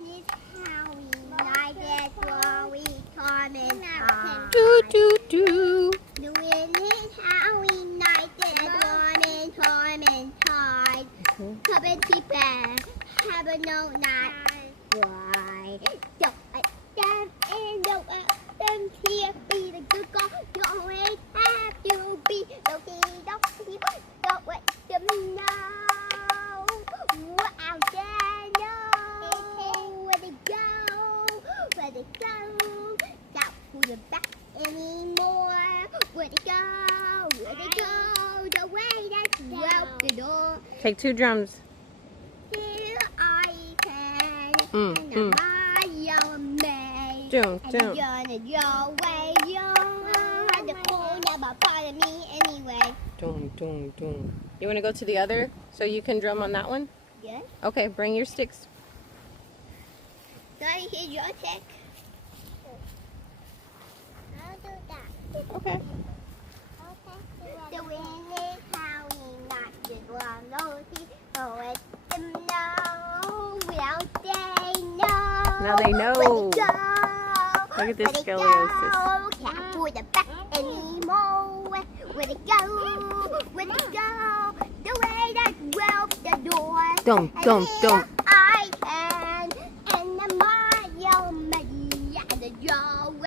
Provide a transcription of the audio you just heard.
This how we like it, what we come in time. Do do do. Doing it how we like it, one time and tide. Come and keep it, have a no night. Why? Don't let them in, don't let them here. Be the good girl, you always have to be. Don't let them know what out there know. Where they go, where they go. Not pull your back anymore. Where they go, the way that's out the door. Take 2 drums. Here I can, Mm, and mm. I'm made. Don't. And you're gonna your way, you're the fool, never bother me anyway. Doom. You want to go to the other so you can drum on that one? Yes? Okay, bring your sticks. Daddy, here's your tick. I'll do that. Okay. The wind is howling, not just one low-key. Oh, let them know without they know. Now they know. Where they go. Look at this Where they scoliosis. go. Can't pull the back anymore. Where they go. Where they go. The way that broke the door. Don't.